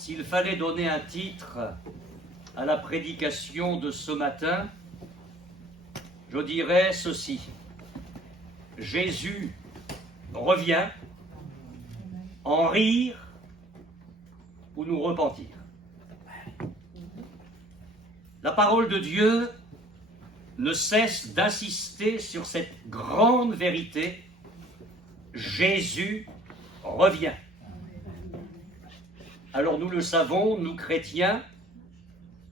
S'il fallait donner un titre à la prédication de ce matin, je dirais ceci: Jésus revient, en rire ou nous repentir. La parole de Dieu ne cesse d'insister sur cette grande vérité: Jésus revient. Alors nous le savons, nous chrétiens,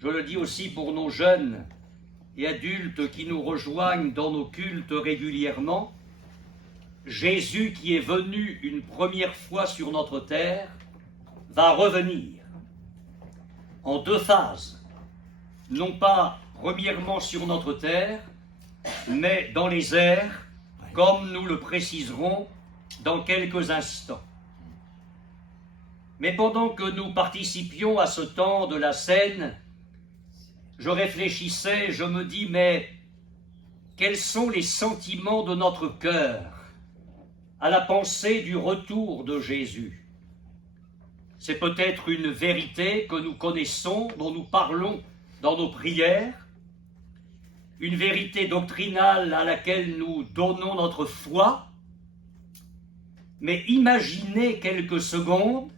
je le dis aussi pour nos jeunes et adultes qui nous rejoignent dans nos cultes régulièrement, Jésus qui est venu une première fois sur notre terre va revenir en deux phases, non pas premièrement sur notre terre, mais dans les airs, comme nous le préciserons dans quelques instants. Mais pendant que nous participions à ce temps de la scène, je réfléchissais, je me dis, mais quels sont les sentiments de notre cœur à la pensée du retour de Jésus? C'est peut-être une vérité que nous connaissons, dont nous parlons dans nos prières, une vérité doctrinale à laquelle nous donnons notre foi, mais imaginez quelques secondes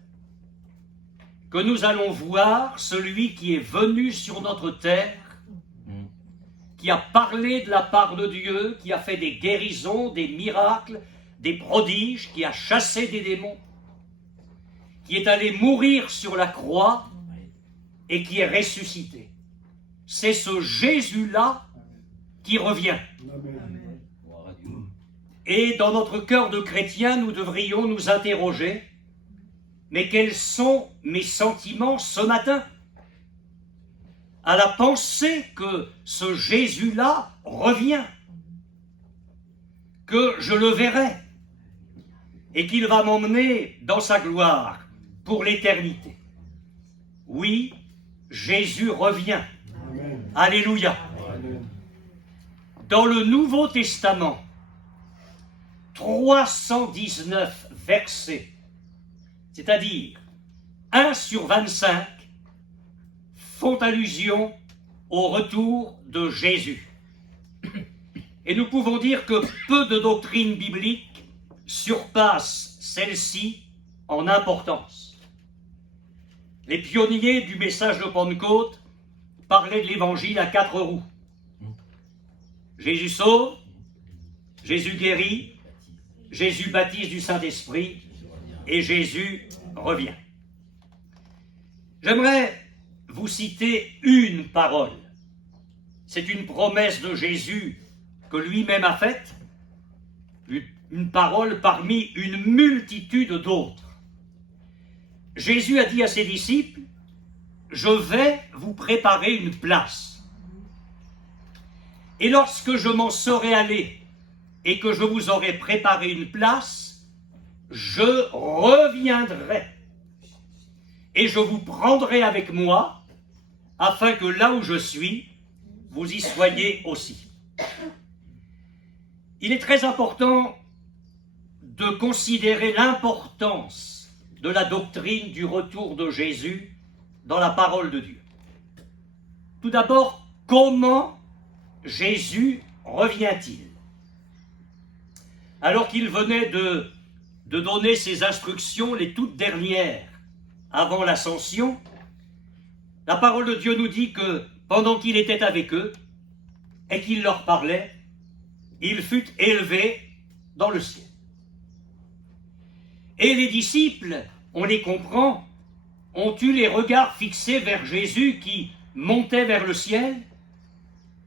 que nous allons voir celui qui est venu sur notre terre, qui a parlé de la part de Dieu, qui a fait des guérisons, des miracles, des prodiges, qui a chassé des démons, qui est allé mourir sur la croix et qui est ressuscité. C'est ce Jésus-là qui revient. Et dans notre cœur de chrétien, nous devrions nous interroger: mais quels sont mes sentiments ce matin à la pensée que ce Jésus-là revient, que je le verrai et qu'il va m'emmener dans sa gloire pour l'éternité? Oui, Jésus revient. Amen. Alléluia. Amen. Dans le Nouveau Testament, 319 versets, c'est-à-dire 1 sur 25, font allusion au retour de Jésus. Et nous pouvons dire que peu de doctrines bibliques surpassent celle-ci en importance. Les pionniers du message de Pentecôte parlaient de l'évangile à 4 roues. Jésus sauve, Jésus guérit, Jésus baptise du Saint-Esprit et Jésus revient. J'aimerais vous citer une parole. C'est une promesse de Jésus que lui-même a faite, une parole parmi une multitude d'autres. Jésus a dit à ses disciples: je vais vous préparer une place. Et lorsque je m'en serai allé et que je vous aurai préparé une place, je reviendrai et je vous prendrai avec moi, afin que là où je suis, vous y soyez aussi. Il est très important de considérer l'importance de la doctrine du retour de Jésus dans la parole de Dieu. Tout d'abord, comment Jésus revient-il? Alors qu'il venait de donner ses instructions, les toutes dernières, avant l'ascension, la parole de Dieu nous dit que pendant qu'il était avec eux et qu'il leur parlait, il fut élevé dans le ciel. Et les disciples, on les comprend, ont eu les regards fixés vers Jésus qui montait vers le ciel,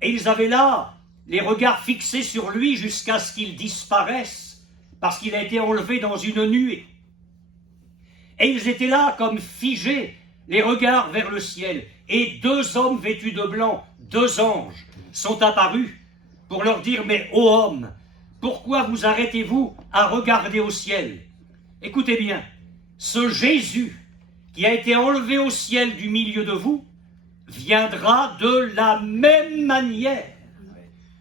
et ils avaient là les regards fixés sur lui jusqu'à ce qu'il disparaisse, parce qu'il a été enlevé dans une nuée. Et ils étaient là comme figés, les regards vers le ciel. Et 2 hommes vêtus de blanc, 2 anges, sont apparus pour leur dire: mais ô hommes, pourquoi vous arrêtez-vous à regarder au ciel? Écoutez bien, ce Jésus qui a été enlevé au ciel du milieu de vous viendra de la même manière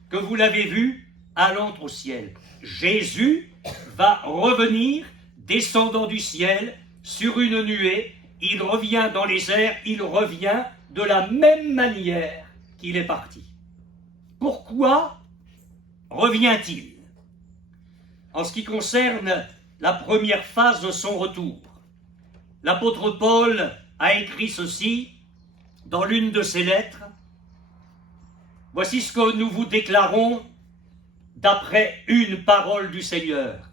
que vous l'avez vu allant au ciel. Jésus va revenir descendant du ciel sur une nuée. il revient dans les airs, il revient de la même manière qu'il est parti. Pourquoi revient-il? En ce qui concerne la première phase de son retour, l'apôtre Paul a écrit ceci dans l'une de ses lettres. Voici ce que nous vous déclarons d'après une parole du Seigneur.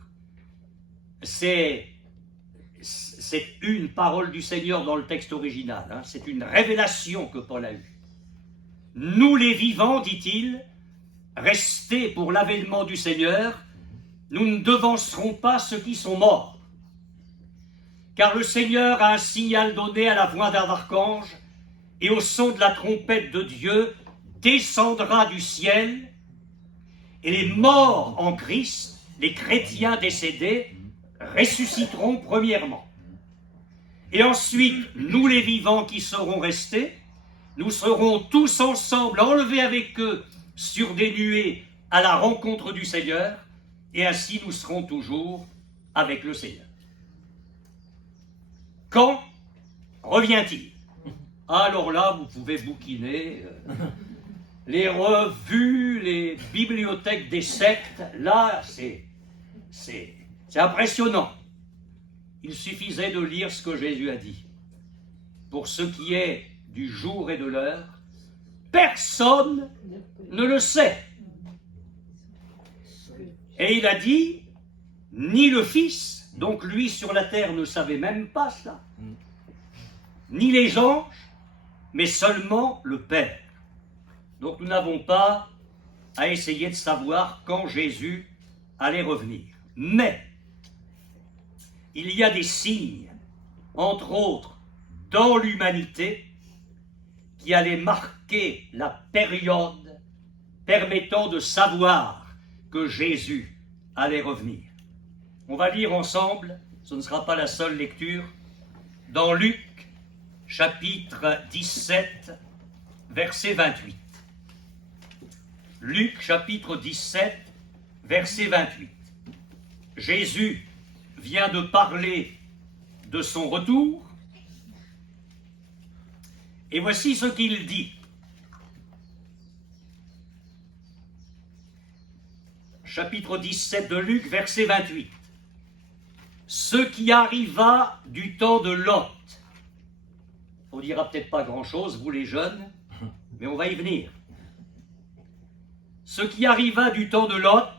C'est une parole du Seigneur dans le texte original, hein. C'est une révélation que Paul a eue. Nous les vivants, dit-il, restés pour l'avènement du Seigneur, nous ne devancerons pas ceux qui sont morts. Car le Seigneur a un signal donné à la voix d'un archange, et au son de la trompette de Dieu descendra du ciel, et les morts en Christ, les chrétiens décédés, ressusciteront premièrement. Et ensuite, nous les vivants qui serons restés, nous serons tous ensemble enlevés avec eux sur des nuées à la rencontre du Seigneur, et ainsi nous serons toujours avec le Seigneur. Quand revient-il? Alors là, vous pouvez bouquiner les revues, les bibliothèques des sectes. Là, c'est impressionnant. Il suffisait de lire ce que Jésus a dit. Pour ce qui est du jour et de l'heure, personne ne le sait. Et il a dit, ni le Fils, donc lui sur la terre ne savait même pas ça, ni les anges, mais seulement le Père. Donc nous n'avons pas à essayer de savoir quand Jésus allait revenir. Mais il y a des signes, entre autres, dans l'humanité, qui allaient marquer la période permettant de savoir que Jésus allait revenir. On va lire ensemble, ce ne sera pas la seule lecture, dans Luc, chapitre 17, verset 28. Luc, chapitre 17, verset 28. Jésus vient de parler de son retour, et voici ce qu'il dit. Chapitre 17 de Luc, verset 28. Ce qui arriva du temps de Lot. On ne dira peut-être pas grand-chose, vous les jeunes, mais on va y venir. Ce qui arriva du temps de Lot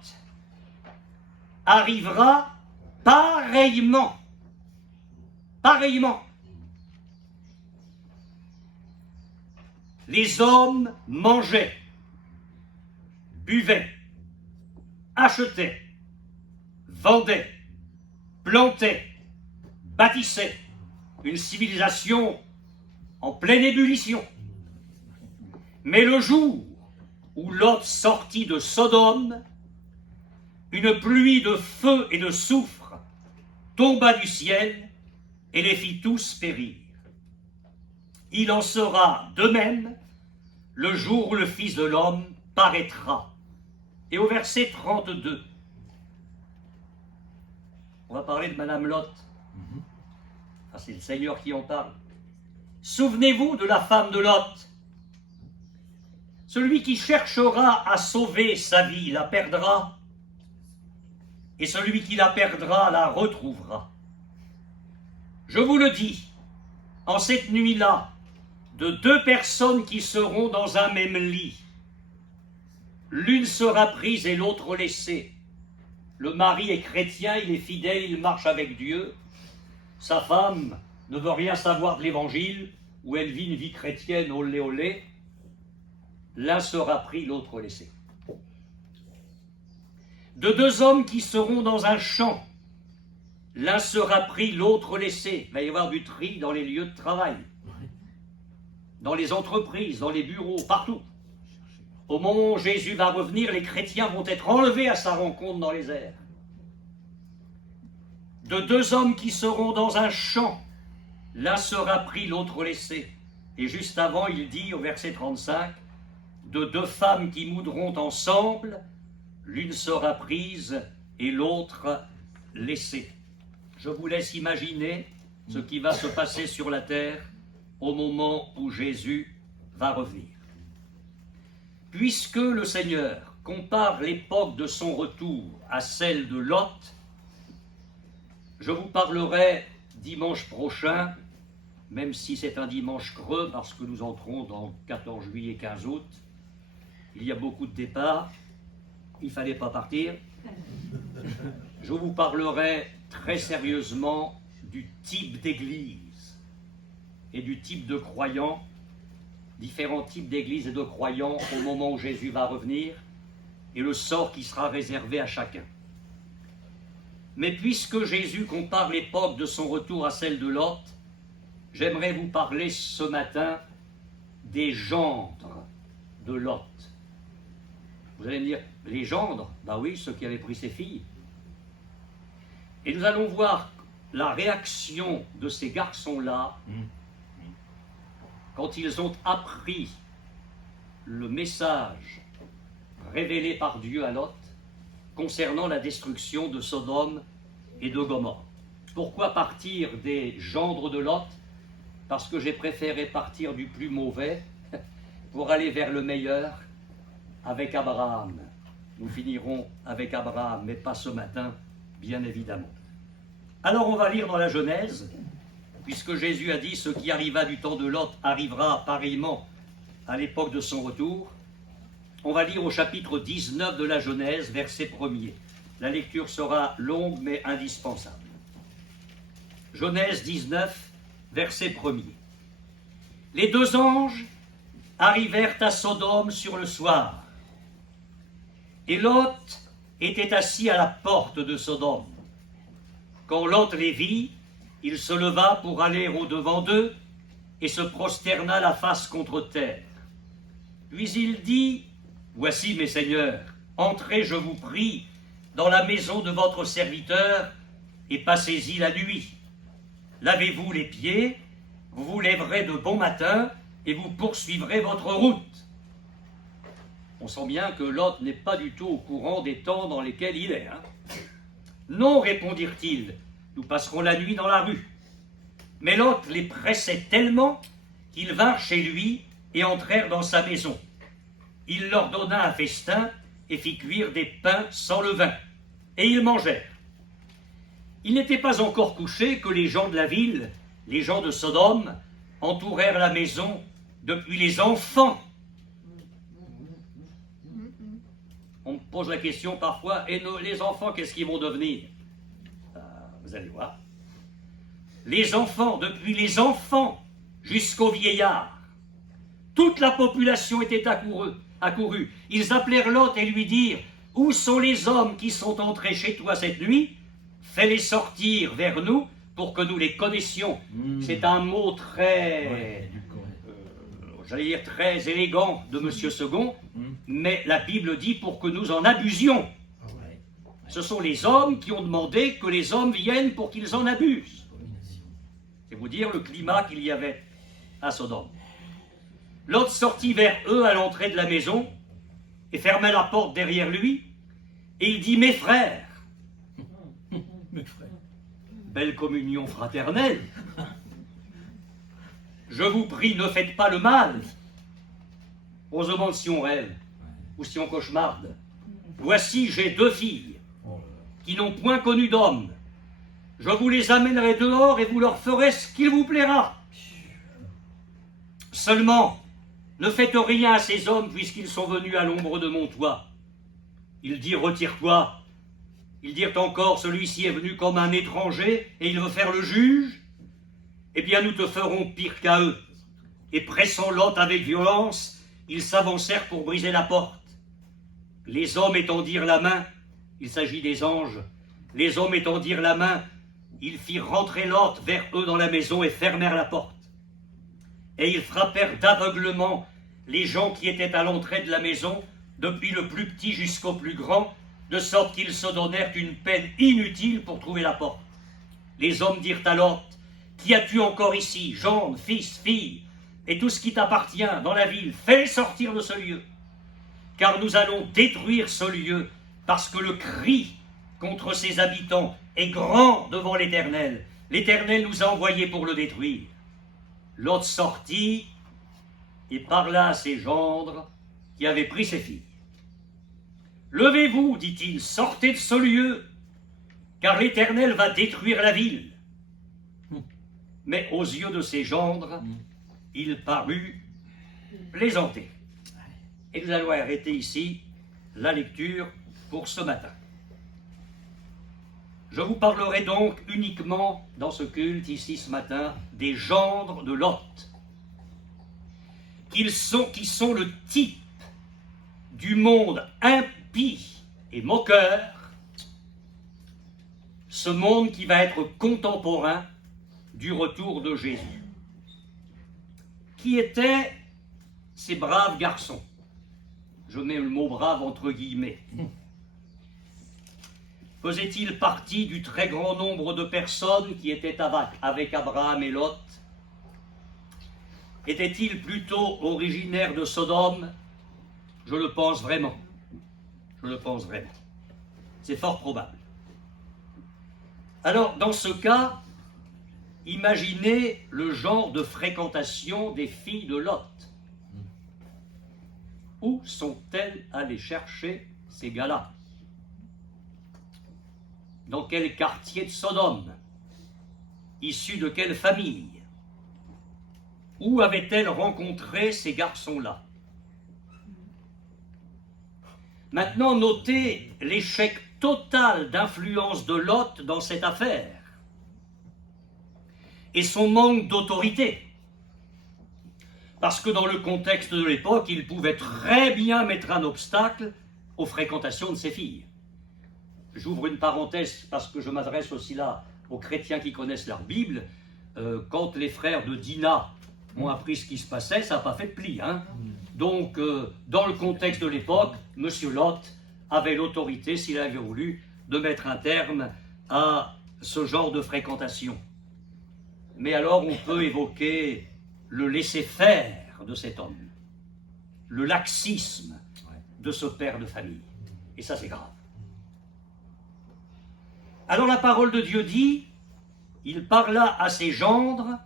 arrivera pareillement. Pareillement. Les hommes mangeaient, buvaient, achetaient, vendaient, plantaient, bâtissaient, une civilisation en pleine ébullition. Mais le jour où Lot sortit de Sodome, une pluie de feu et de soufre tomba du ciel et les fit tous périr. Il en sera de même le jour où le Fils de l'homme paraîtra. Et au verset 32, on va parler de Madame Lot. Ah, c'est le Seigneur qui en parle. Souvenez-vous de la femme de Lot. Celui qui cherchera à sauver sa vie la perdra, et celui qui la perdra la retrouvera. Je vous le dis, en cette nuit-là, de deux personnes qui seront dans un même lit, l'une sera prise et l'autre laissée. Le mari est chrétien, il est fidèle, il marche avec Dieu. Sa femme ne veut rien savoir de l'évangile, ou elle vit une vie chrétienne, olé olé. L'un sera pris, l'autre laissé. De deux hommes qui seront dans un champ, l'un sera pris, l'autre laissé. Il va y avoir du tri dans les lieux de travail, dans les entreprises, dans les bureaux, partout. Au moment où Jésus va revenir, les chrétiens vont être enlevés à sa rencontre dans les airs. De deux hommes qui seront dans un champ, l'un sera pris, l'autre laissé. Et juste avant, il dit au verset 35, de deux femmes qui moudront ensemble, l'une sera prise et l'autre laissée. Je vous laisse imaginer ce qui va se passer sur la terre au moment où Jésus va revenir. Puisque le Seigneur compare l'époque de son retour à celle de Lot, je vous parlerai dimanche prochain, même si c'est un dimanche creux, parce que nous entrons dans 14 juillet, 15 août, il y a beaucoup de départs, il ne fallait pas partir. Je vous parlerai très sérieusement du type d'église et du type de croyants, différents types d'églises et de croyants au moment où Jésus va revenir, et le sort qui sera réservé à chacun. Mais puisque Jésus compare l'époque de son retour à celle de Lot, j'aimerais vous parler ce matin des gendres de Lot. Vous allez me dire, les gendres? Ben oui, ceux qui avaient pris ses filles. Et nous allons voir la réaction de ces garçons-là quand ils ont appris le message révélé par Dieu à Lot concernant la destruction de Sodome et de Gomorrhe. Pourquoi partir des gendres de Lot? Parce que j'ai préféré partir du plus mauvais pour aller vers le meilleur avec Abraham. Nous finirons avec Abraham, mais pas ce matin, bien évidemment. Alors on va lire dans la Genèse, puisque Jésus a dit « Ce qui arriva du temps de Lot arrivera pareillement à l'époque de son retour ». On va lire au chapitre 19 de la Genèse, verset 1er. La lecture sera longue mais indispensable. Genèse 19, verset 1er. Les deux anges arrivèrent à Sodome sur le soir, et Lot était assis à la porte de Sodome. Quand Lot les vit, il se leva pour aller au-devant d'eux et se prosterna la face contre terre. Puis il dit « Voici, mes seigneurs, entrez, je vous prie, dans la maison de votre serviteur et passez-y la nuit. Lavez-vous les pieds, vous vous lèverez de bon matin et vous poursuivrez votre route. » On sent bien que Lot n'est pas du tout au courant des temps dans lesquels il est. Non, répondirent-ils, nous passerons la nuit dans la rue. Mais Lot les pressait tellement qu'ils vinrent chez lui et entrèrent dans sa maison. Il leur donna un festin et fit cuire des pains sans levain. Et ils mangèrent. Il n'était pas encore couché que les gens de la ville, les gens de Sodome, entourèrent la maison depuis les enfants. On me pose la question parfois, et les enfants, qu'est-ce qu'ils vont devenir? Vous allez voir. Les enfants, depuis les enfants jusqu'aux vieillards, toute la population était accourue. Ils appelèrent Lot et lui dirent « Où sont les hommes qui sont entrés chez toi cette nuit? Fais-les sortir vers nous pour que nous les connaissions. » C'est un mot très, j'allais dire très élégant de Monsieur Second, mais la Bible dit pour que nous en abusions. Ce sont les hommes qui ont demandé que les hommes viennent pour qu'ils en abusent. C'est vous dire le climat qu'il y avait à Sodome. Lot sortit vers eux à l'entrée de la maison et ferma la porte derrière lui, et il dit « Mes frères, belle communion fraternelle, je vous prie, ne faites pas le mal. On se demande si on rêve ou si on cauchemarde. Voici, j'ai deux filles qui n'ont point connu d'homme. Je vous les amènerai dehors et vous leur ferez ce qu'il vous plaira. Seulement, ne faites rien à ces hommes puisqu'ils sont venus à l'ombre de mon toit. » Ils dirent « Retire-toi. » Ils dirent encore « Celui-ci est venu comme un étranger et il veut faire le juge. Eh bien, nous te ferons pire qu'à eux. » Et pressant Lot avec violence, ils s'avancèrent pour briser la porte. Les hommes étendirent la main, il s'agit des anges, les hommes étendirent la main, ils firent rentrer Lot vers eux dans la maison et fermèrent la porte. Et ils frappèrent d'aveuglement les gens qui étaient à l'entrée de la maison, depuis le plus petit jusqu'au plus grand, de sorte qu'ils se donnèrent une peine inutile pour trouver la porte. Les hommes dirent à Lot, « Qui as-tu encore ici, gendre, fils, fille, et tout ce qui t'appartient dans la ville, fais-les sortir de ce lieu. Car nous allons détruire ce lieu, parce que le cri contre ses habitants est grand devant l'Éternel, l'Éternel nous a envoyés pour le détruire. Lot sortit et parla à ses gendres qui avaient pris ses filles. Levez-vous, dit-il, sortez de ce lieu, car l'Éternel va détruire la ville. Mais aux yeux de ses gendres, il parut plaisanter. Et nous allons arrêter ici la lecture pour ce matin. Je vous parlerai donc uniquement dans ce culte ici ce matin des gendres de Lot, qui sont le type du monde impie et moqueur, ce monde qui va être contemporain du retour de Jésus. Qui étaient ces braves garçons? Je mets le mot brave entre guillemets. Faisait-il partie du très grand nombre de personnes qui étaient avec Abraham et Lot? Était-il plutôt originaire de Sodome? Je le pense vraiment. Je le pense vraiment. C'est fort probable. Alors, dans ce cas, imaginez le genre de fréquentation des filles de Lot. Où sont-elles allées chercher ces gars-là? Dans quel quartier de Sodome? Issus de quelle famille? Où avait-elle rencontré ces garçons-là? Maintenant, notez l'échec total d'influence de Lot dans cette affaire et son manque d'autorité. Parce que dans le contexte de l'époque, il pouvait très bien mettre un obstacle aux fréquentations de ses filles. J'ouvre une parenthèse parce que je m'adresse aussi là aux chrétiens qui connaissent leur Bible. Quand les frères de Dinah ont appris ce qui se passait, ça n'a pas fait de pli. Donc, dans le contexte de l'époque, M. Lot avait l'autorité, s'il avait voulu, de mettre un terme à ce genre de fréquentation. Mais alors, on peut évoquer le laisser-faire de cet homme, le laxisme de ce père de famille. Et ça, c'est grave. Alors la parole de Dieu dit, il parla à ses gendres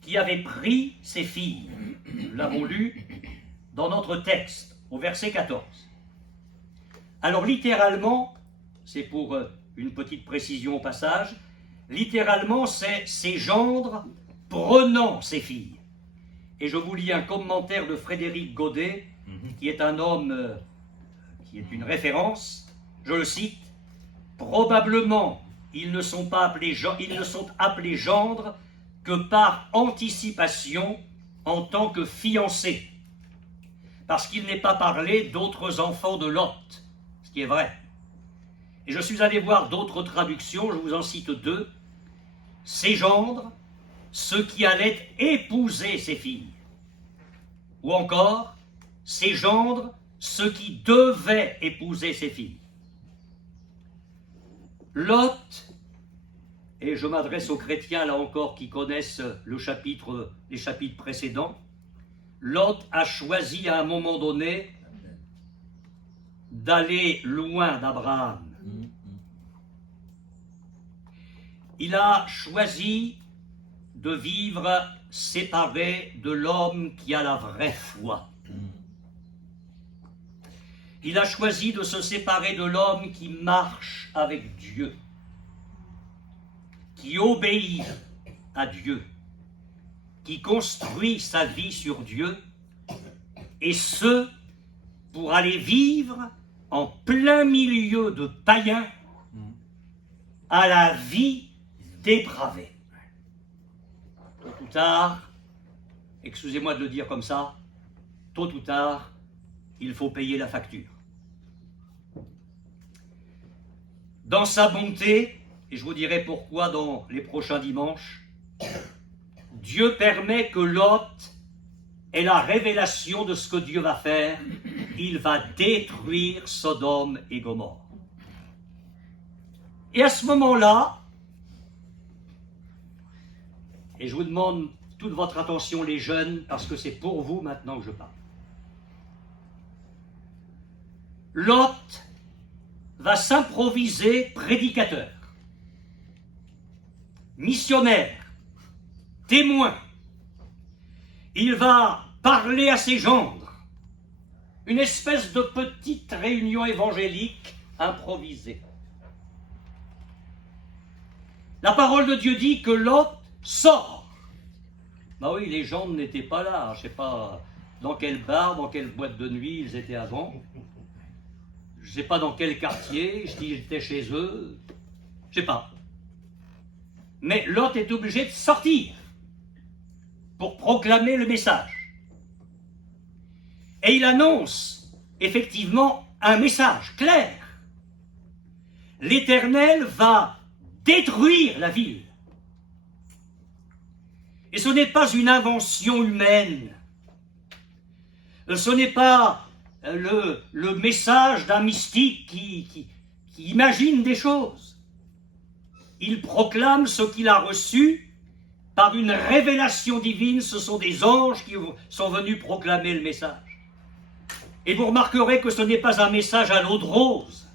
qui avaient pris ses filles. Nous l'avons lu dans notre texte, au verset 14. Alors littéralement, c'est pour une petite précision au passage, littéralement c'est ses gendres prenant ses filles. Et je vous lis un commentaire de Frédéric Godet, qui est un homme qui est une référence, je le cite, « Probablement, ils ne sont appelés gendres que par anticipation en tant que fiancés, parce qu'il n'est pas parlé d'autres enfants de Lot, ce qui est vrai. Et je suis allé voir d'autres traductions, je vous en cite deux. Ces gendres, ceux qui allaient épouser ses filles. Ou encore, ces gendres, ceux qui devaient épouser ses filles. Lot, et je m'adresse aux chrétiens là encore qui connaissent les chapitres précédents, Lot a choisi à un moment donné d'aller loin d'Abraham. Il a choisi de vivre séparé de l'homme qui a la vraie foi. Il a choisi de se séparer de l'homme qui marche avec Dieu, qui obéit à Dieu, qui construit sa vie sur Dieu, et ce, pour aller vivre en plein milieu de païens à la vie dépravée. Tôt ou tard, excusez-moi de le dire comme ça, tôt ou tard, il faut payer la facture. Dans sa bonté, et je vous dirai pourquoi dans les prochains dimanches, Dieu permet que Lot ait la révélation de ce que Dieu va faire. Il va détruire Sodome et Gomorrhe. Et à ce moment-là, et je vous demande toute votre attention les jeunes, parce que c'est pour vous maintenant que je parle. Lot va s'improviser prédicateur. missionnaire, témoin. Il va parler à ses gendres. Une espèce de petite réunion évangélique improvisée. La parole de Dieu dit que Lot sort. Ben oui, les gens n'étaient pas là. Je ne sais pas dans quel bar, dans quelle boîte de nuit ils étaient avant. Je ne sais pas dans quel quartier, s'ils étaient chez eux. Je ne sais pas. Mais Lot est obligé de sortir pour proclamer le message. Et il annonce effectivement un message clair. L'Éternel va détruire la ville. Et ce n'est pas une invention humaine. Ce n'est pas le message d'un mystique qui imagine des choses. Il proclame ce qu'il a reçu par une révélation divine. Ce sont des anges qui sont venus proclamer le message. Et vous remarquerez que ce n'est pas un message à l'eau de rose.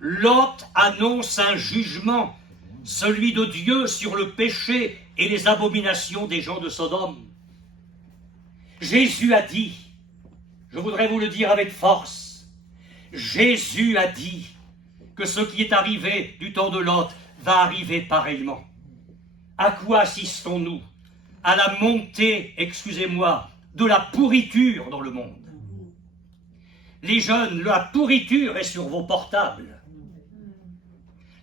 Lot annonce un jugement, celui de Dieu sur le péché et les abominations des gens de Sodome. Jésus a dit, je voudrais vous le dire avec force, Jésus a dit que ce qui est arrivé du temps de Lot va arriver pareillement. À quoi assistons-nous? À la montée, excusez-moi, de la pourriture dans le monde. Les jeunes, la pourriture est sur vos portables.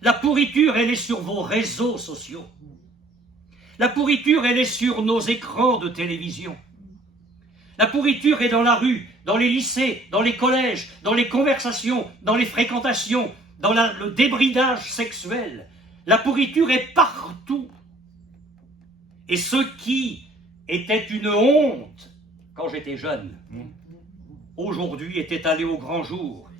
La pourriture, elle est sur vos réseaux sociaux. La pourriture, elle est sur nos écrans de télévision. La pourriture est dans la rue, dans les lycées, dans les collèges, dans les conversations, dans les fréquentations, dans le débridage sexuel. La pourriture est partout. Et ce qui était une honte quand j'étais jeune, aujourd'hui est étalé au grand jour,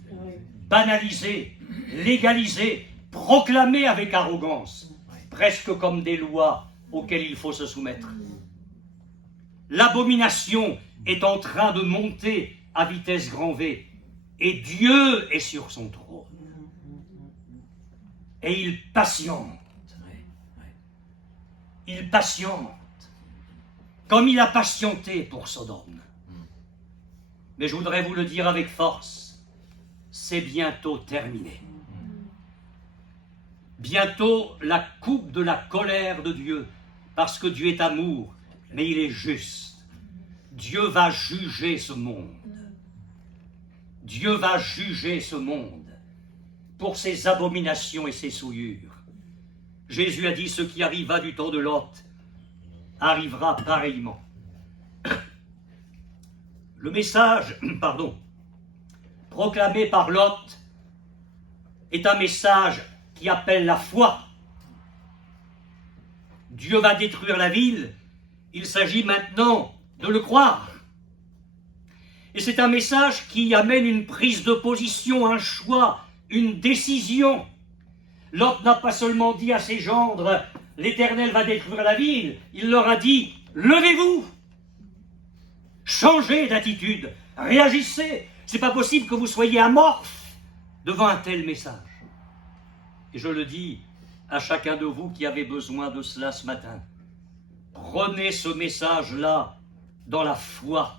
banalisé, légalisé, proclamé avec arrogance, presque comme des lois auxquelles il faut se soumettre. L'abomination est en train de monter à vitesse grand V, et Dieu est sur son trône. Et il patiente. Il patiente, comme il a patienté pour Sodome. Mais je voudrais vous le dire avec force, c'est bientôt terminé. Bientôt la coupe de la colère de Dieu, parce que Dieu est amour, mais il est juste. Dieu va juger ce monde. Dieu va juger ce monde pour ses abominations et ses souillures. Jésus a dit, ce qui arriva du temps de Lot arrivera pareillement. Le message, proclamé par Lot est un message qui appelle la foi. Dieu va détruire la ville, il s'agit maintenant de le croire. Et c'est un message qui amène une prise de position, un choix, une décision. Lot n'a pas seulement dit à ses gendres, l'Éternel va détruire la ville, il leur a dit, levez-vous, changez d'attitude, réagissez. C'est pas possible que vous soyez amorphes devant un tel message. Et je le dis à chacun de vous qui avez besoin de cela ce matin. Prenez ce message-là dans la foi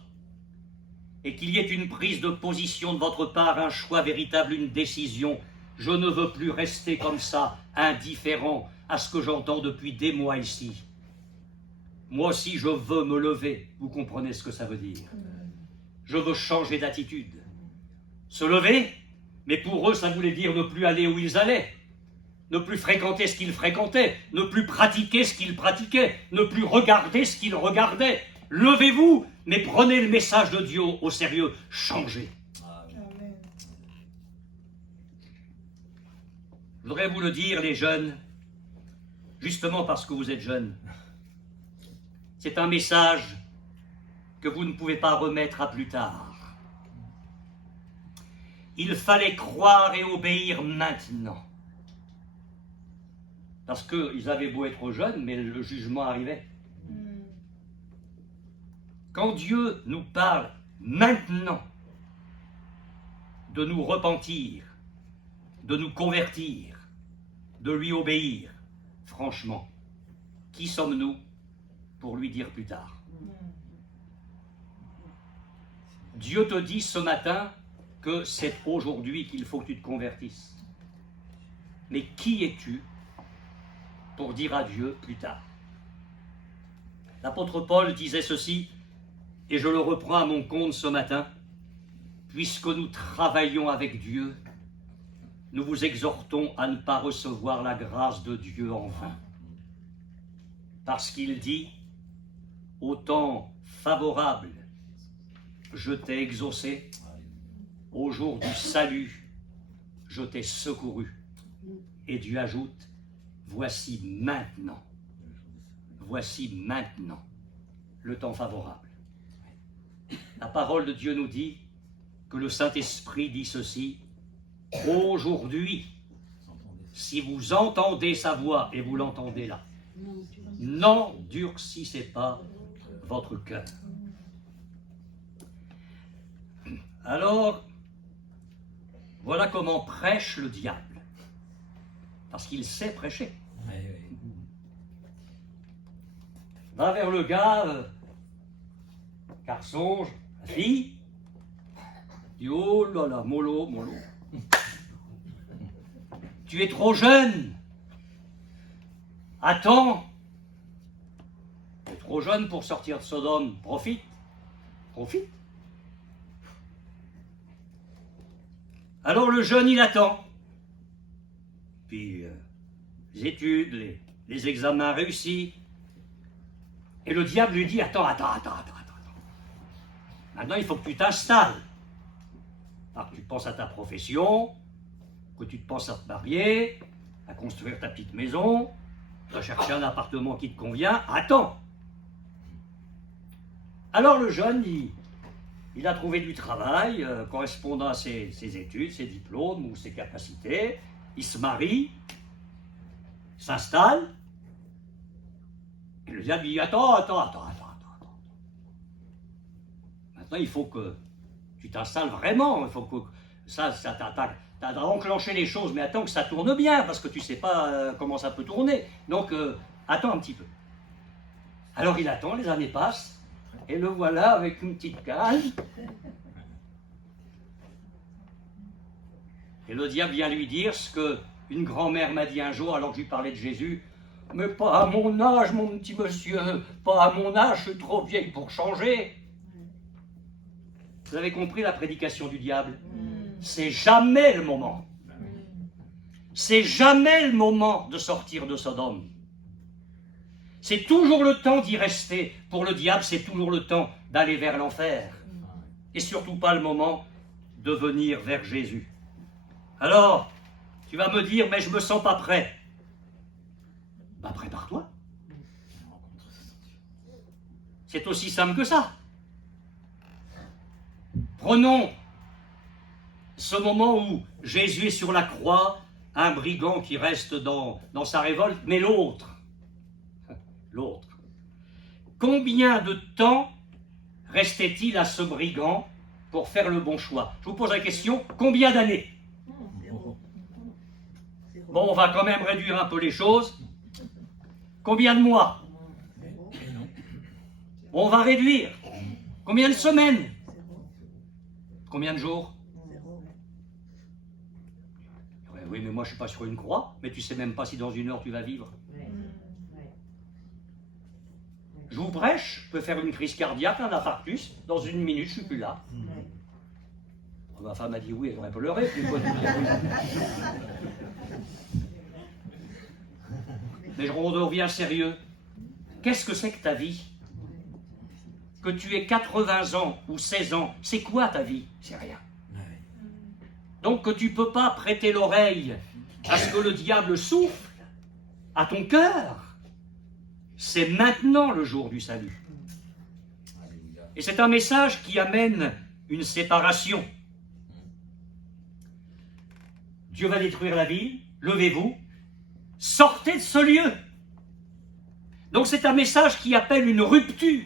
et qu'il y ait une prise de position de votre part, un choix véritable, une décision. Je ne veux plus rester comme ça, indifférent à ce que j'entends depuis des mois ici. Moi aussi, je veux me lever. Vous comprenez ce que ça veut dire? Je veux changer d'attitude. Se lever, mais pour eux, ça voulait dire ne plus aller où ils allaient, ne plus fréquenter ce qu'ils fréquentaient, ne plus pratiquer ce qu'ils pratiquaient, ne plus regarder ce qu'ils regardaient. Levez-vous, mais prenez le message de Dieu au sérieux. Changez. Amen. Je voudrais vous le dire, les jeunes, justement parce que vous êtes jeunes. C'est un message que vous ne pouvez pas remettre à plus tard. Il fallait croire et obéir maintenant. Parce qu'ils avaient beau être jeunes, mais le jugement arrivait. Quand Dieu nous parle maintenant de nous repentir, de nous convertir, de lui obéir, franchement, qui sommes-nous pour lui dire plus tard? Dieu te dit ce matin que c'est aujourd'hui qu'il faut que tu te convertisses. Mais qui es-tu pour dire à Dieu plus tard? L'apôtre Paul disait ceci, et je le reprends à mon compte ce matin: puisque nous travaillons avec Dieu, nous vous exhortons à ne pas recevoir la grâce de Dieu en vain. Parce qu'il dit, au temps favorable, je t'ai exaucé, au jour du salut, je t'ai secouru. Et Dieu ajoute, voici maintenant le temps favorable. La parole de Dieu nous dit que le Saint-Esprit dit ceci, aujourd'hui, si vous entendez sa voix, et vous l'entendez là, n'endurcissez pas votre cœur. Alors, voilà comment prêche le diable, parce qu'il sait prêcher. Va vers le gars, garçon, la fille, dit oh là là, mollo. Tu es trop jeune. Attends. Tu es trop jeune pour sortir de Sodome. Profite. Alors le jeune, il attend. Puis les études, les examens réussis. Et le diable lui dit, attends. Maintenant, il faut que tu t'installes. Alors que tu penses à ta profession, que tu te penses à te marier, à construire ta petite maison, à chercher un appartement qui te convient. Attends. Alors le jeune, il a trouvé du travail correspondant à ses études, ses diplômes ou ses capacités. Il se marie, s'installe. Et le diable dit, attends. Maintenant, il faut que tu t'installes vraiment. Il faut que t'as enclenché les choses, mais attends que ça tourne bien, parce que tu ne sais pas comment ça peut tourner. Donc, attends un petit peu. Alors, il attend, les années passent, et le voilà avec une petite canne. Et le diable vient lui dire ce qu'une grand-mère m'a dit un jour, alors que je lui parlais de Jésus. Mais pas à mon âge, mon petit monsieur, pas à mon âge, je suis trop vieille pour changer. Vous avez compris la prédication du diable? C'est jamais le moment. C'est jamais le moment de sortir de Sodome. C'est toujours le temps d'y rester. Pour le diable, c'est toujours le temps d'aller vers l'enfer. Et surtout pas le moment de venir vers Jésus. Alors, tu vas me dire, mais je me sens pas prêt. Ben, prépare-toi. C'est aussi simple que ça. Prenons ce moment où Jésus est sur la croix, un brigand qui reste dans sa révolte, mais l'autre. Combien de temps restait-il à ce brigand pour faire le bon choix? Je vous pose la question, combien d'années? Bon, on va quand même réduire un peu les choses. Combien de mois? On va réduire. Combien de semaines? Combien de jours? Oui, mais moi je ne suis pas sur une croix, mais tu ne sais même pas si dans une heure tu vas vivre. Je vous prêche, je peux faire une crise cardiaque, un infarctus, dans une minute je ne suis plus là. Ma femme a dit oui, elle aurait pleuré. Mais je redeviens sérieux. Qu'est-ce que c'est que ta vie? Que tu aies 80 ans ou 16 ans, c'est quoi ta vie? C'est rien. Donc que tu ne peux pas prêter l'oreille à ce que le diable souffle à ton cœur. C'est maintenant le jour du salut. Et c'est un message qui amène une séparation. Dieu va détruire la ville, levez-vous, sortez de ce lieu. Donc c'est un message qui appelle une rupture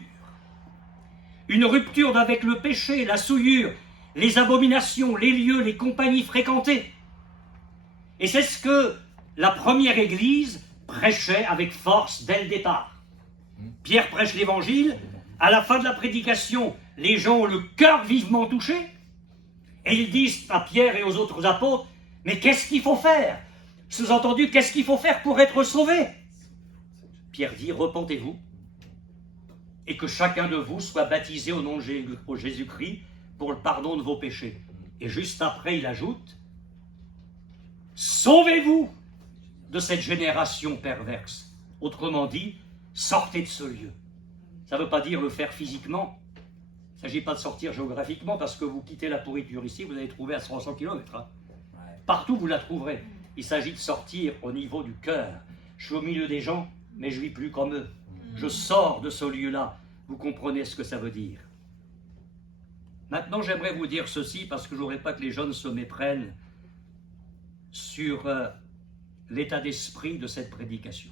avec le péché, la souillure, les abominations, les lieux, les compagnies fréquentées. Et c'est ce que la première Église prêchait avec force dès le départ. Pierre prêche l'évangile, à la fin de la prédication, les gens ont le cœur vivement touché, et ils disent à Pierre et aux autres apôtres, mais qu'est-ce qu'il faut faire? Sous-entendu, qu'est-ce qu'il faut faire pour être sauvé? Pierre dit, repentez-vous, et que chacun de vous soit baptisé au nom de Jésus-Christ pour le pardon de vos péchés. Et juste après, il ajoute, sauvez-vous de cette génération perverse. Autrement dit, sortez de ce lieu. Ça ne veut pas dire le faire physiquement. Il ne s'agit pas de sortir géographiquement, parce que vous quittez la pourriture ici, vous allez trouver à 300 km. Hein. Partout, vous la trouverez. Il s'agit de sortir au niveau du cœur. Je suis au milieu des gens, mais je ne vis plus comme eux. Je sors de ce lieu-là. Vous comprenez ce que ça veut dire. Maintenant, j'aimerais vous dire ceci, parce que je ne voudrais pas que les jeunes se méprennent sur l'état d'esprit de cette prédication.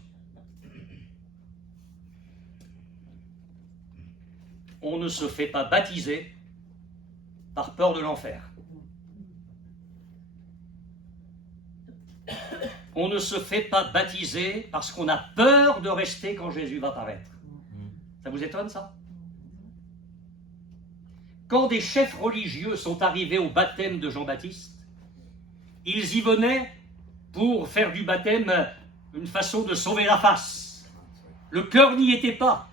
On ne se fait pas baptiser par peur de l'enfer. On ne se fait pas baptiser parce qu'on a peur de rester quand Jésus va paraître. Ça vous étonne, ça? Quand des chefs religieux sont arrivés au baptême de Jean-Baptiste, ils y venaient pour faire du baptême une façon de sauver la face. Le cœur n'y était pas.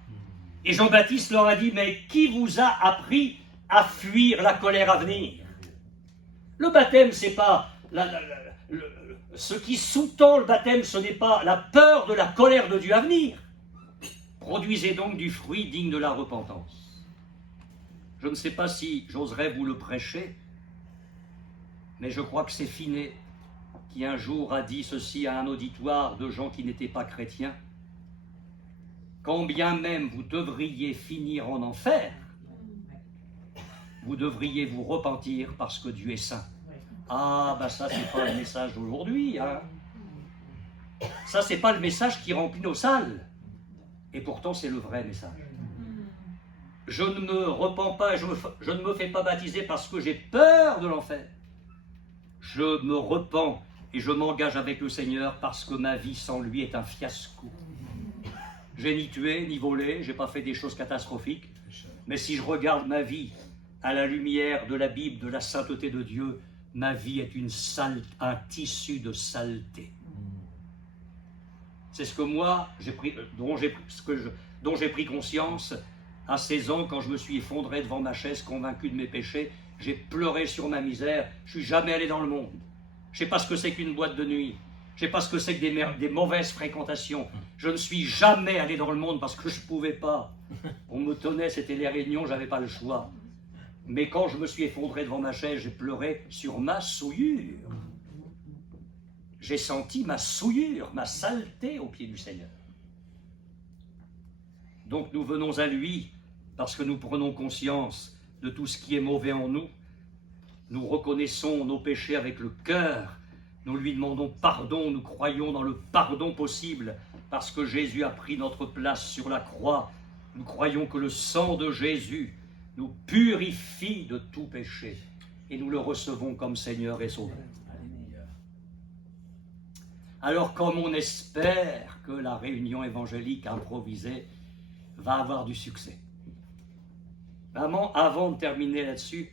Et Jean-Baptiste leur a dit, mais qui vous a appris à fuir la colère à venir? Le baptême, c'est pas... ce qui sous-tend le baptême, ce n'est pas la peur de la colère de Dieu à venir. Produisez donc du fruit digne de la repentance. Je ne sais pas si j'oserais vous le prêcher, mais je crois que c'est Finet qui un jour a dit ceci à un auditoire de gens qui n'étaient pas chrétiens. Quand bien même vous devriez finir en enfer, vous devriez vous repentir parce que Dieu est saint. Ah, ben ça, c'est pas le message d'aujourd'hui. Hein. Ça, c'est pas le message qui remplit nos salles. Et pourtant, c'est le vrai message. Je ne me repens pas, je ne me fais pas baptiser parce que j'ai peur de l'enfer. Je me repens et je m'engage avec le Seigneur parce que ma vie sans lui est un fiasco. J'ai ni tué, ni volé, j'ai pas fait des choses catastrophiques. Mais si je regarde ma vie à la lumière de la Bible, de la sainteté de Dieu, ma vie est un tissu de saleté. C'est ce que moi, dont j'ai pris conscience à 16 ans, quand je me suis effondré devant ma chaise, convaincu de mes péchés. J'ai pleuré sur ma misère, je suis jamais allé dans le monde. Je ne sais pas ce que c'est qu'une boîte de nuit. Je ne sais pas ce que c'est que des mauvaises fréquentations. Je ne suis jamais allé dans le monde parce que je ne pouvais pas. On me tenait, c'était les réunions, je n'avais pas le choix. Mais quand je me suis effondré devant ma chaise, j'ai pleuré sur ma souillure. J'ai senti ma souillure, ma saleté au pied du Seigneur. Donc nous venons à lui parce que nous prenons conscience de tout ce qui est mauvais en nous. Nous reconnaissons nos péchés avec le cœur. Nous lui demandons pardon, nous croyons dans le pardon possible parce que Jésus a pris notre place sur la croix. Nous croyons que le sang de Jésus nous purifie de tout péché et nous le recevons comme Seigneur et Sauveur. Alors comme on espère que la réunion évangélique improvisée va avoir du succès. Vraiment, avant de terminer là-dessus,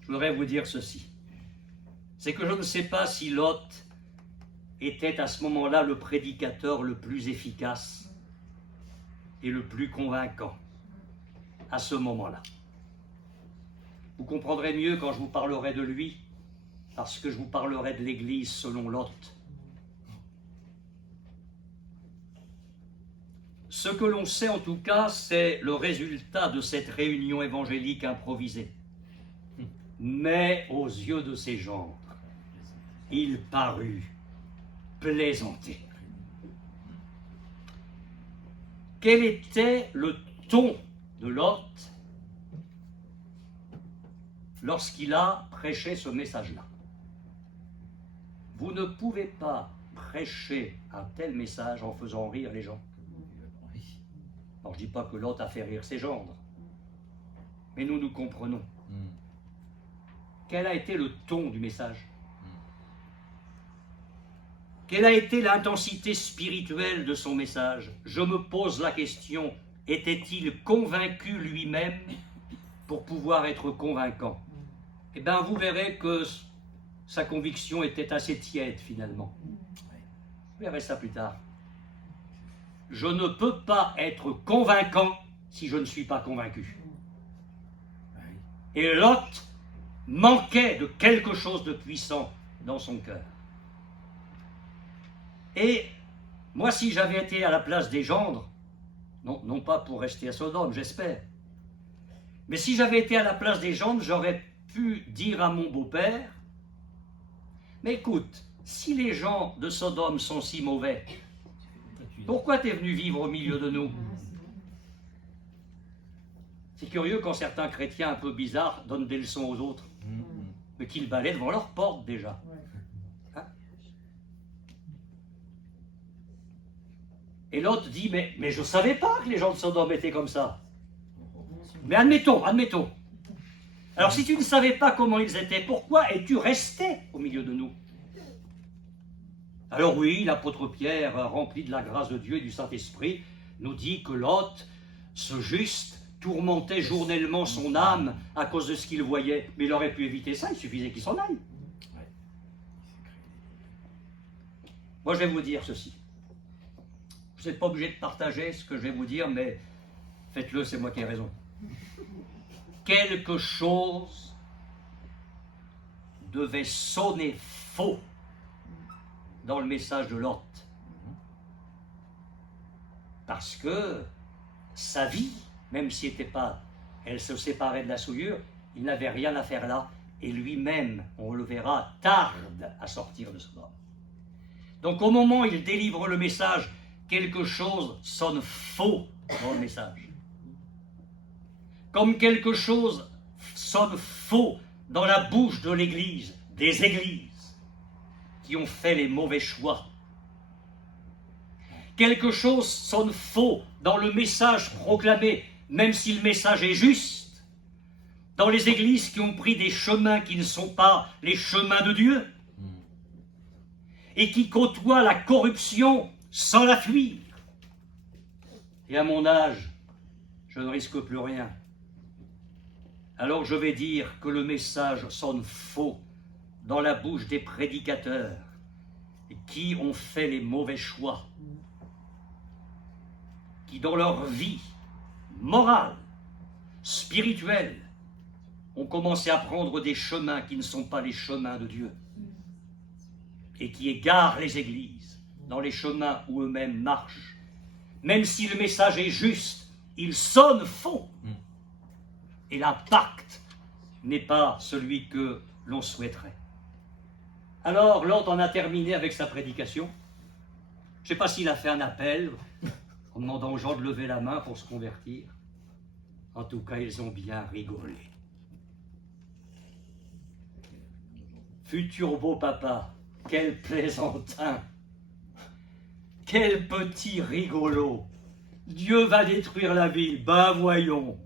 je voudrais vous dire ceci. C'est que je ne sais pas si Lot était à ce moment-là le prédicateur le plus efficace et le plus convaincant à ce moment-là. Vous comprendrez mieux quand je vous parlerai de lui, parce que je vous parlerai de l'Église selon Lot. Ce que l'on sait en tout cas, c'est le résultat de cette réunion évangélique improvisée. Mais aux yeux de ses gendres, il parut plaisanter. Quel était le ton de Lot lorsqu'il a prêché ce message-là? Vous ne pouvez pas prêcher un tel message en faisant rire les gens. Alors je ne dis pas que Lot a fait rire ses gendres, mais nous comprenons. Quel a été le ton du message? Quelle a été l'intensité spirituelle de son message? Je me pose la question, était-il convaincu lui-même pour pouvoir être convaincant? Eh bien, vous verrez que sa conviction était assez tiède finalement. Vous verrez ça plus tard. Je ne peux pas être convaincant si je ne suis pas convaincu. Et Lot manquait de quelque chose de puissant dans son cœur. Et moi, si j'avais été à la place des gendres, non pas pour rester à Sodome, j'espère, mais si j'avais été à la place des gendres, j'aurais pu dire à mon beau-père, mais écoute, si les gens de Sodome sont si mauvais, pourquoi t'es venu vivre au milieu de nous? C'est curieux quand certains chrétiens un peu bizarres donnent des leçons aux autres, mais qu'ils balaient devant leur porte déjà. Hein? Et l'autre dit, mais je ne savais pas que les gens de Sodome étaient comme ça. Mais admettons. Alors si tu ne savais pas comment ils étaient, pourquoi es-tu resté au milieu de nous? Alors oui, l'apôtre Pierre, rempli de la grâce de Dieu et du Saint-Esprit, nous dit que Lot, ce juste, tourmentait journellement son âme à cause de ce qu'il voyait. Mais il aurait pu éviter ça, il suffisait qu'il s'en aille. Moi, je vais vous dire ceci. Vous n'êtes pas obligé de partager ce que je vais vous dire, mais faites-le, c'est moi qui ai raison. Quelque chose devait sonner faux dans le message de Lot. Parce que sa vie, même si elle se séparait de la souillure, il n'avait rien à faire là. Et lui-même, on le verra, tarde à sortir de Sodome. Donc au moment où il délivre le message, quelque chose sonne faux dans le message. Comme quelque chose sonne faux dans la bouche de l'Église, des églises qui ont fait les mauvais choix. Quelque chose sonne faux dans le message proclamé, même si le message est juste, dans les églises qui ont pris des chemins qui ne sont pas les chemins de Dieu, et qui côtoient la corruption sans la fuir. Et à mon âge, je ne risque plus rien. Alors je vais dire que le message sonne faux dans la bouche des prédicateurs qui ont fait les mauvais choix, qui dans leur vie morale, spirituelle, ont commencé à prendre des chemins qui ne sont pas les chemins de Dieu et qui égarent les églises dans les chemins où eux-mêmes marchent. Même si le message est juste, il sonne faux et l'impact n'est pas celui que l'on souhaiterait. Alors, Lot en a terminé avec sa prédication. Je ne sais pas s'il a fait un appel en demandant aux gens de lever la main pour se convertir. En tout cas, ils ont bien rigolé. Futur beau papa, quel plaisantin! Quel petit rigolo! Dieu va détruire la ville, ben voyons!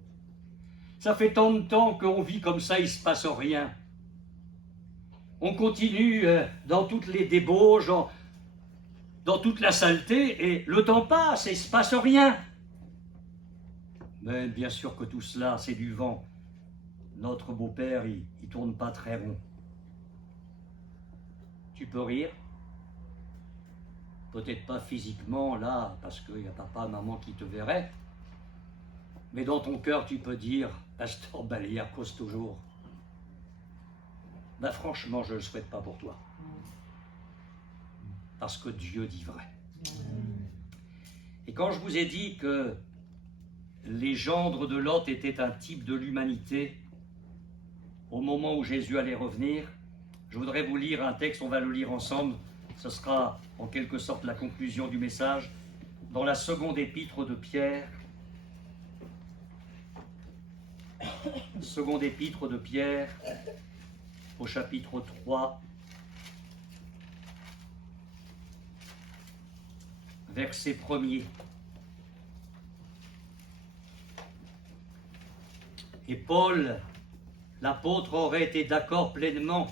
Ça fait tant de temps qu'on vit comme ça, il ne se passe rien. On continue dans toutes les débauches, dans toute la saleté, et le temps passe et il ne se passe rien. Mais bien sûr que tout cela, c'est du vent. Notre beau-père, il ne tourne pas très rond. Tu peux rire. Peut-être pas physiquement, là, parce qu'il n'y a papa, maman qui te verrait. Mais dans ton cœur, tu peux dire, Pasteur Baléa cause toujours. Ben franchement, je ne le souhaite pas pour toi. Parce que Dieu dit vrai. Et quand je vous ai dit que les gendres de Lot étaient un type de l'humanité, au moment où Jésus allait revenir, je voudrais vous lire un texte, on va le lire ensemble, ce sera en quelque sorte la conclusion du message, dans la seconde épître de Pierre, seconde épître de Pierre, au chapitre 3, verset 1er. Et Paul, l'apôtre, aurait été d'accord pleinement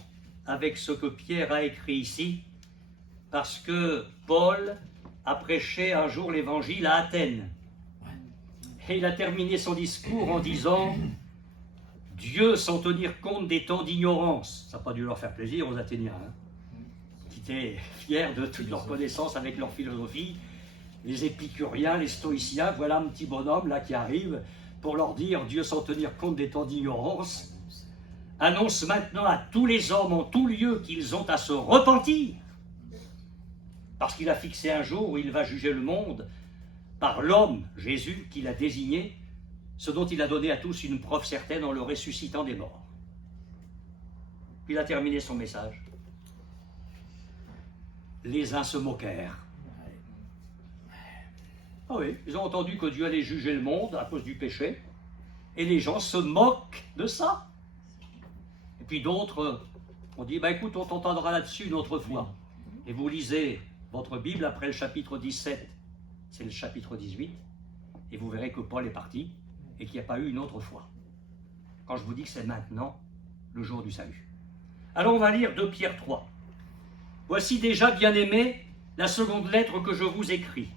avec ce que Pierre a écrit ici, parce que Paul a prêché un jour l'évangile à Athènes. Et il a terminé son discours en disant « Dieu, sans tenir compte des temps d'ignorance », ça n'a pas dû leur faire plaisir aux Athéniens, hein, qui étaient fiers de toute leur connaissance avec leur philosophie, les épicuriens, les stoïciens, voilà un petit bonhomme là qui arrive pour leur dire « Dieu, sans tenir compte des temps d'ignorance », annonce maintenant à tous les hommes en tout lieu qu'ils ont à se repentir, parce qu'il a fixé un jour où il va juger le monde par l'homme, Jésus, qu'il a désigné, ce dont il a donné à tous une preuve certaine en le ressuscitant des morts. Puis il a terminé son message. Les uns se moquèrent. Ah oui, ils ont entendu que Dieu allait juger le monde à cause du péché, et les gens se moquent de ça. Et puis d'autres ont dit, écoute, on t'entendra là-dessus une autre fois. Et vous lisez votre Bible après le chapitre 17, c'est le chapitre 18, et vous verrez que Paul est parti, et qu'il n'y a pas eu une autre fois. Quand je vous dis que c'est maintenant le jour du salut. Alors on va lire 2 Pierre 3. Voici déjà, bien-aimés, la seconde lettre que je vous écris.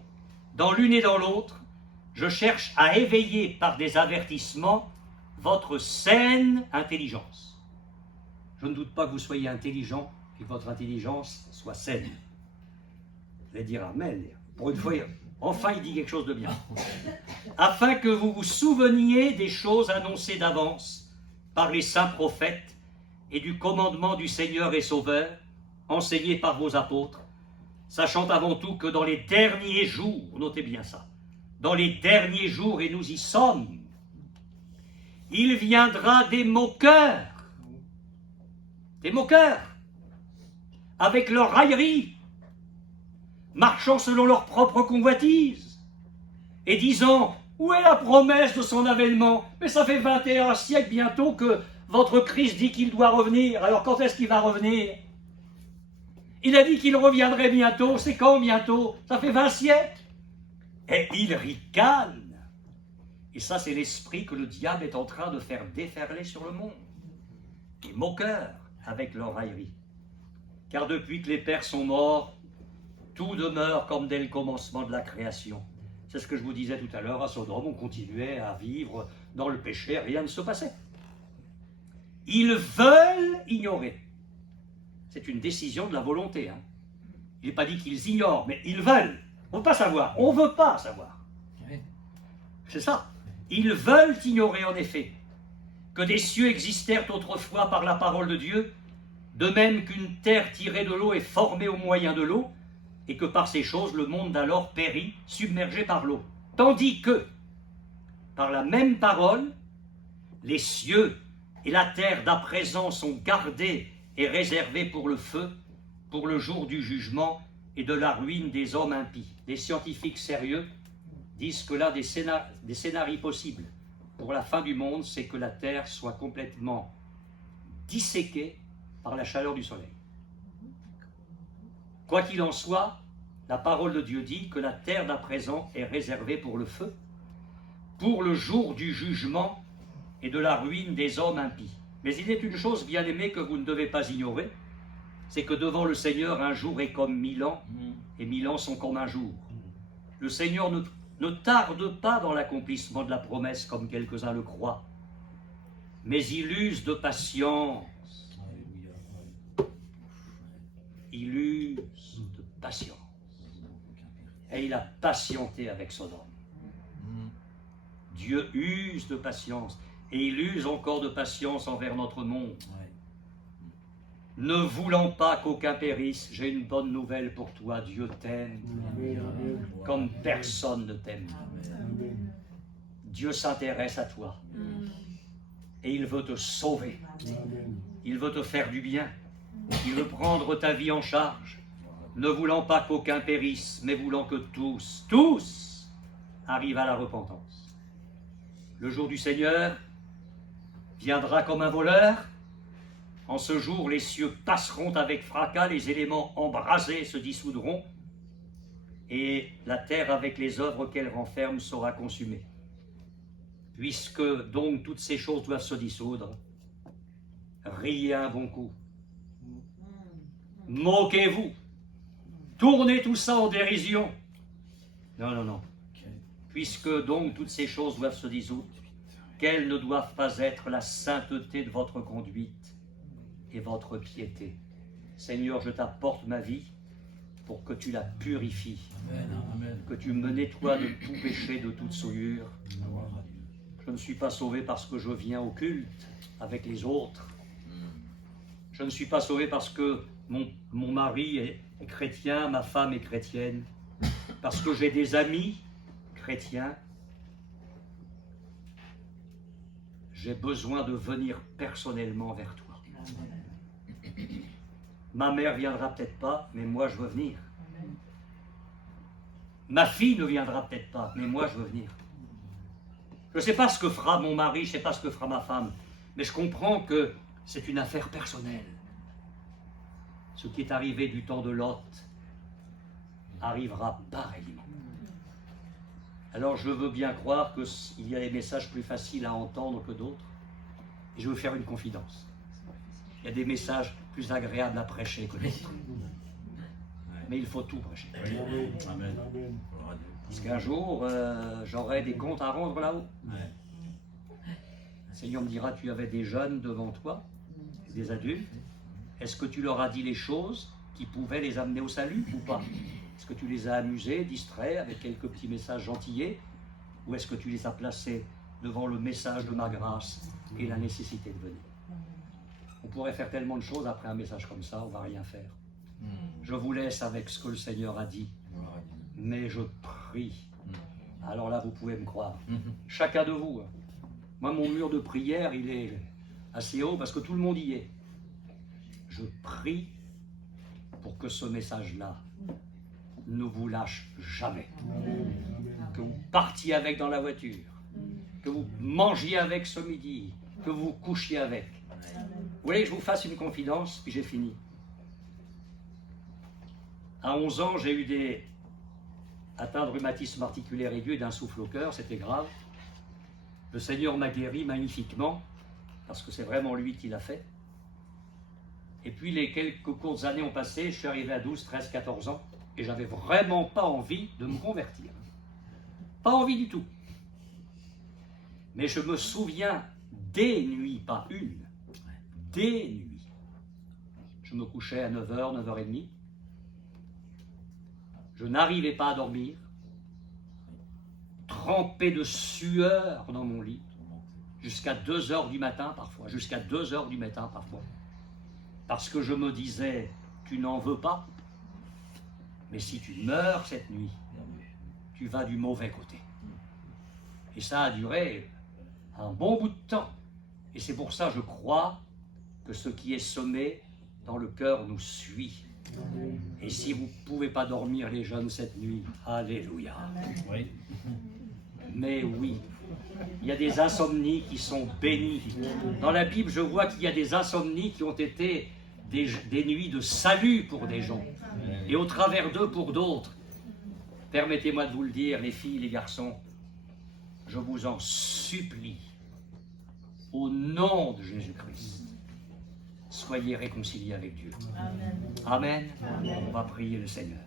Dans l'une et dans l'autre, je cherche à éveiller par des avertissements votre saine intelligence. Je ne doute pas que vous soyez intelligent et que votre intelligence soit saine. Vous allez dire amen. Pour une fois, enfin il dit quelque chose de bien. Afin que vous vous souveniez des choses annoncées d'avance par les saints prophètes et du commandement du Seigneur et Sauveur, enseigné par vos apôtres, sachant avant tout que dans les derniers jours, notez bien ça, dans les derniers jours, et nous y sommes, il viendra des moqueurs, avec leur raillerie, marchant selon leur propre convoitise, et disant, où est la promesse de son avènement? Mais ça fait 21 siècles bientôt que votre Christ dit qu'il doit revenir, alors quand est-ce qu'il va revenir? Il a dit qu'il reviendrait bientôt, c'est quand bientôt? Ça fait 20 siècles. Et il ricane. Et ça, c'est l'esprit que le diable est en train de faire déferler sur le monde. Les moqueurs avec leur raillerie. Car depuis que les pères sont morts, tout demeure comme dès le commencement de la création. C'est ce que je vous disais tout à l'heure, à Sodome, on continuait à vivre dans le péché, rien ne se passait. Ils veulent ignorer. C'est une décision de la volonté. Hein. Il n'est pas dit qu'ils ignorent, mais ils veulent. On ne veut pas savoir. On ne veut pas savoir. C'est ça. Ils veulent ignorer, en effet, que des cieux existèrent autrefois par la parole de Dieu, de même qu'une terre tirée de l'eau est formée au moyen de l'eau, et que par ces choses, le monde d'alors périt, submergé par l'eau. Tandis que, par la même parole, les cieux et la terre d'à présent sont gardés et réservés pour le feu, pour le jour du jugement et de la ruine des hommes impies. Les scientifiques sérieux disent que l'un des scénarios possibles pour la fin du monde, c'est que la terre soit complètement disséquée par la chaleur du soleil. Quoi qu'il en soit, la parole de Dieu dit que la terre d'à présent est réservée pour le feu, pour le jour du jugement et de la ruine des hommes impies. Mais il est une chose, bien aimée, que vous ne devez pas ignorer, c'est que devant le Seigneur, un jour est comme 1000 ans, et 1000 ans sont comme un jour. Le Seigneur ne tarde pas dans l'accomplissement de la promesse, comme quelques-uns le croient, mais il use de patience. Il use de patience. Et il a patienté avec Sodome. Dieu use de patience. Et il use encore de patience envers notre monde. Ne voulant pas qu'aucun périsse, j'ai une bonne nouvelle pour toi. Dieu t'aime comme personne ne t'aime. Dieu s'intéresse à toi. Et il veut te sauver. Il veut te faire du bien. Il veut prendre ta vie en charge. Ne voulant pas qu'aucun périsse, mais voulant que tous arrivent à la repentance. Le jour du Seigneur viendra comme un voleur. En ce jour, les cieux passeront avec fracas, les éléments embrasés se dissoudront, et la terre avec les œuvres qu'elle renferme sera consumée. Puisque donc toutes ces choses doivent se dissoudre, riez un bon coup. Moquez-vous, tourner tout ça en dérision. Non, non, non. Puisque donc toutes ces choses doivent se dissoudre, quelles ne doivent pas être la sainteté de votre conduite et votre piété. Seigneur, je t'apporte ma vie pour que tu la purifies, que tu me nettoies de tout péché, de toute souillure. Je ne suis pas sauvé parce que je viens au culte avec les autres. Je ne suis pas sauvé parce que mon mari est chrétien, ma femme est chrétienne, parce que j'ai des amis chrétiens. J'ai besoin de venir personnellement vers toi. Ma mère viendra peut-être pas, mais moi je veux venir. Ma fille ne viendra peut-être pas, mais moi je veux venir. Je ne sais pas ce que fera mon mari, je ne sais pas ce que fera ma femme, mais je comprends que c'est une affaire personnelle. Ce qui est arrivé du temps de Lot arrivera pareillement. Alors je veux bien croire qu'il y a des messages plus faciles à entendre que d'autres. Et je veux faire une confidence. Il y a des messages plus agréables à prêcher que d'autres. Mais il faut tout prêcher. Amen. Parce qu'un jour, j'aurai des comptes à rendre là-haut. Le Seigneur me dira, tu avais des jeunes devant toi, des adultes. Est-ce que tu leur as dit les choses qui pouvaient les amener au salut ou pas? Est-ce que tu les as amusés, distraits avec quelques petits messages gentillés? Ou est-ce que tu les as placés devant le message de ma grâce et la nécessité de venir? On pourrait faire tellement de choses après un message comme ça, on ne va rien faire. Je vous laisse avec ce que le Seigneur a dit, mais je prie. Alors là, vous pouvez me croire. Chacun de vous. Moi, mon mur de prière, il est assez haut parce que tout le monde y est. Je prie pour que ce message-là ne vous lâche jamais. Que vous partiez avec dans la voiture, que vous mangiez avec ce midi, que vous couchiez avec. Vous voulez que je vous fasse une confidence, puis j'ai fini. À 11 ans, j'ai eu des atteints de rhumatisme articulaire aigu et d'un souffle au cœur, c'était grave. Le Seigneur m'a guéri magnifiquement, parce que c'est vraiment lui qui l'a fait. Et puis les quelques courtes années ont passé, je suis arrivé à 12, 13, 14 ans, et j'avais vraiment pas envie de me convertir. Pas envie du tout. Mais je me souviens des nuits, pas une, des nuits. Je me couchais à 9h, 9h30. Je n'arrivais pas à dormir, trempé de sueur dans mon lit, jusqu'à 2h du matin parfois, jusqu'à 2h du matin parfois. Parce que je me disais, tu n'en veux pas, mais si tu meurs cette nuit, tu vas du mauvais côté. Et ça a duré un bon bout de temps. Et c'est pour ça, je crois, que ce qui est semé dans le cœur nous suit. Et si vous ne pouvez pas dormir les jeunes cette nuit, alléluia. Oui. Mais oui, il y a des insomnies qui sont bénies. Dans la Bible, je vois qu'il y a des insomnies qui ont été des nuits de salut pour des gens. Et au travers d'eux pour d'autres. Permettez-moi de vous le dire, les filles, les garçons, je vous en supplie, au nom de Jésus-Christ, soyez réconciliés avec Dieu. Amen. Amen. On va prier le Seigneur.